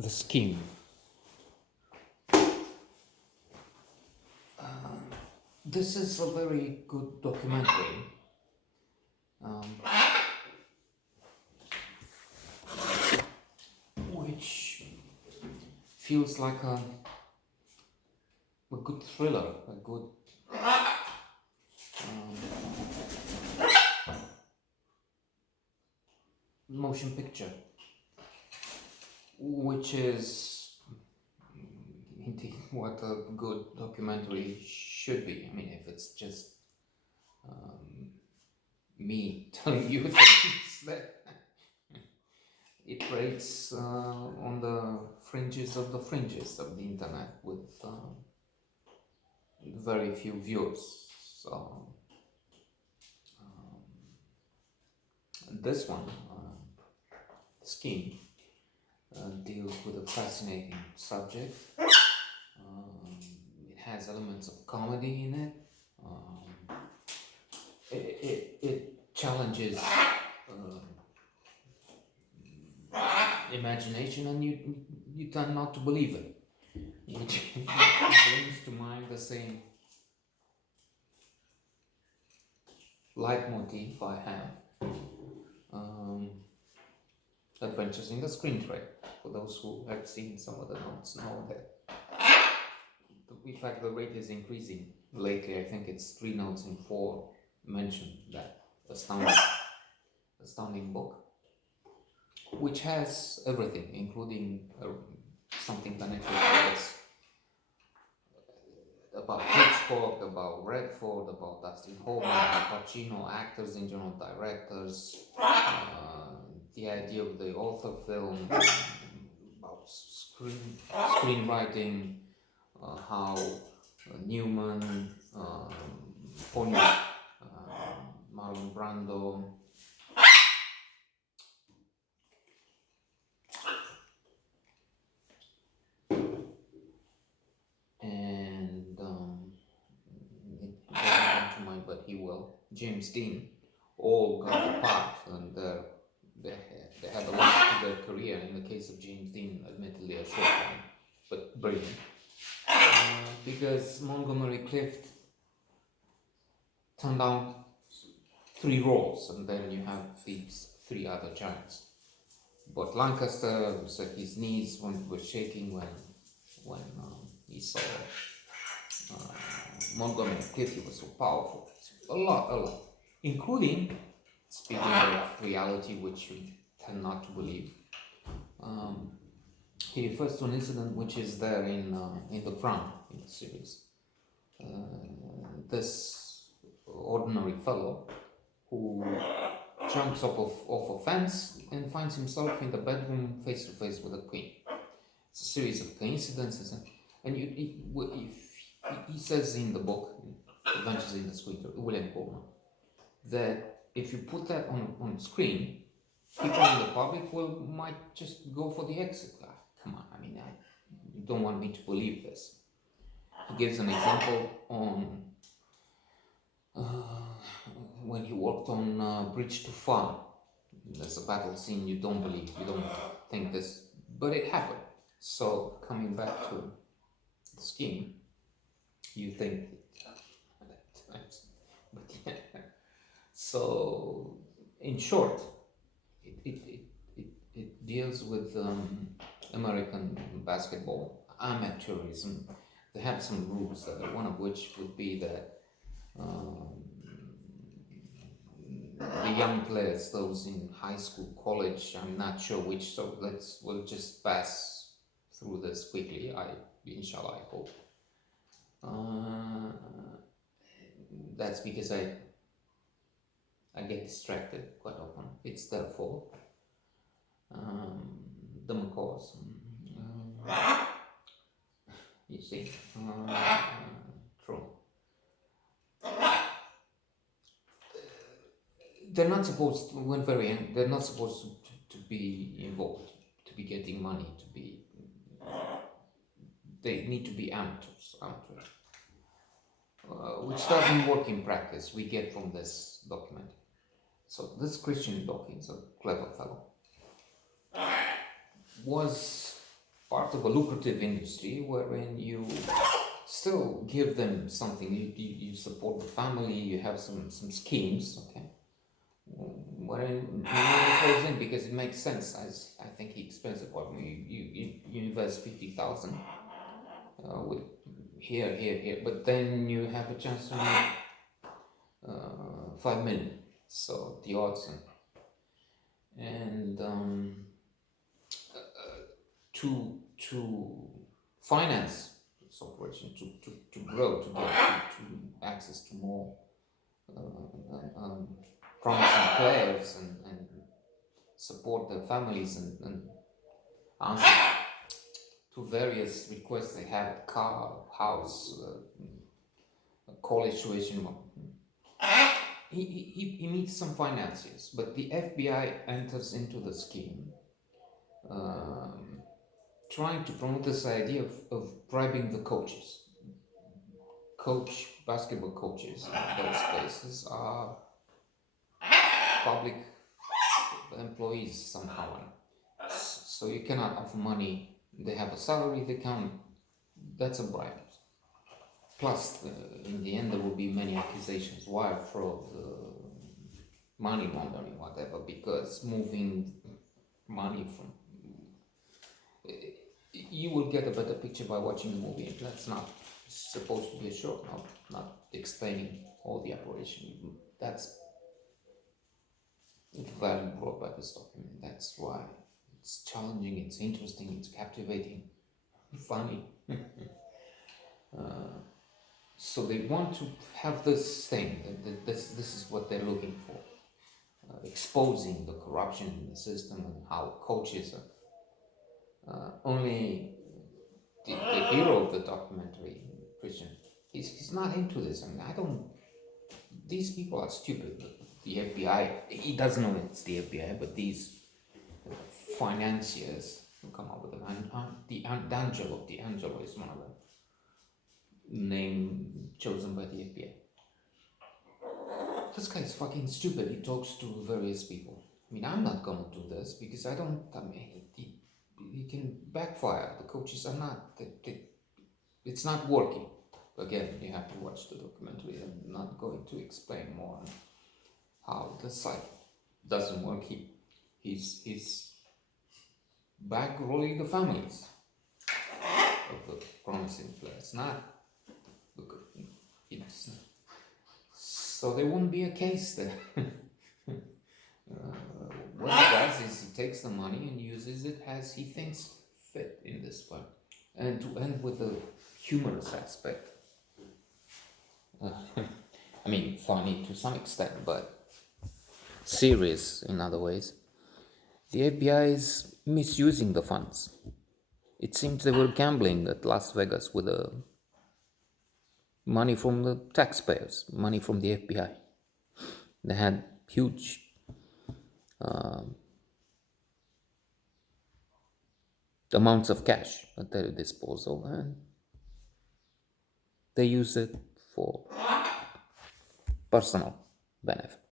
The Scheme. This is a very good documentary, um, which feels like a good thriller, a good um, motion picture, which is indeed what a good documentary should be. I mean, if it's just me telling you things that it rates on the fringes of the internet with very few views. So this one, Scheme, deals with a fascinating subject. It has elements of comedy in it. It challenges imagination, and you tend not to believe it, which brings to mind the same leitmotif I have. Adventures in the Screen Trade. For those who have seen some of the notes, know that in fact the rate is increasing lately. I think it's 3 notes in 4 mention that astounding book, which has everything, including something connected to this about Hitchcock, about Redford, about Dustin Hoffman, Al Pacino, actors in general, directors, the idea of the author film, about screenwriting, how Newman, Ponyo, Marlon Brando, and it doesn't come to mind, but he will, James Dean, all got a part, and they had a lot to their career. In the case of James Dean, admittedly a short one, but brilliant. Because Montgomery Clift turned down 3 roles, and then you have these 3 other giants. But Lancaster said his knees were shaking when he saw Montgomery Clift. He was so powerful. A lot, including, speaking of reality, which you tend not to believe. He refers to an incident which is there in The Crown, in the series. This ordinary fellow who jumps off a fence and finds himself in the bedroom face to face with a queen. It's a series of coincidences, and he says in the book, Adventures in the Screen, William Pullman, that if you put that on screen, people in the public might just go for the exit. Come on, I mean, you don't want me to believe this. He gives an example on when he worked on Bridge to Farm. There's a battle scene you don't believe, you don't think this, but it happened. So coming back to the Scheme, you think but yeah. So in short, it deals with American basketball amateurism. They have some rules, one of which would be that the young players, those in high school, college, I'm not sure which, so we'll just pass through this quickly. Inshallah, I hope. That's because I get distracted quite often. It's their fault. The macaws. You see, true. They're not supposed, when very young, they're not supposed to be involved, to be getting money, they need to be amateurs, which doesn't work in practice, we get from this document. So this Christian Dawkins, a clever fellow, was part of a lucrative industry wherein you still give them something. You support the family. You have some schemes. Okay, wherein money flows in because it makes sense. As I think he explains it. Well, you invest 50,000 with here, but then you have a chance to make 5 million. So the odds and to finance this operation, to grow, to get to access to more promising players and support their families and answer to various requests they have: car, house, college tuition. He meets some financiers, but the FBI enters into the scheme, trying to promote this idea of bribing the coaches. Basketball coaches in those places are public employees somehow. So you cannot offer money. They have a salary, they can't. That's a bribe. Plus, in the end, there will be many accusations: wire fraud, money laundering, whatever, because moving money from. You will get a better picture by watching the movie. That's not supposed to be a short, not explaining all the operation. That's the value brought by this document. That's why it's challenging, it's interesting, it's captivating, funny. So they want to have this thing. This is what they're looking for. Exposing the corruption in the system and how coaches are only the hero of the documentary, Christian. He's not into this. I mean, I don't. These people are stupid. The FBI. He doesn't know it's the FBI, but these financiers who come up with them. And D'Angelo is one of them. Name chosen by the FBI. This guy's fucking stupid. He talks to various people. I mean, I'm not gonna do this because I don't. I mean, he can backfire. The coaches are not. It's not working. Again, you have to watch the documentary. I'm not going to explain more on how the site doesn't work. He's bankrolling the families of the promising players. Not it's, so there won't be a case there. What he does is he takes the money and uses it as he thinks fit in this one. And to end with the humorous aspect, I mean, funny to some extent, but serious in other ways. The FBI is misusing the funds. It seems they were gambling at Las Vegas with the money from the taxpayers, money from the FBI. They had huge amounts of cash at their disposal, and they use it for personal benefit.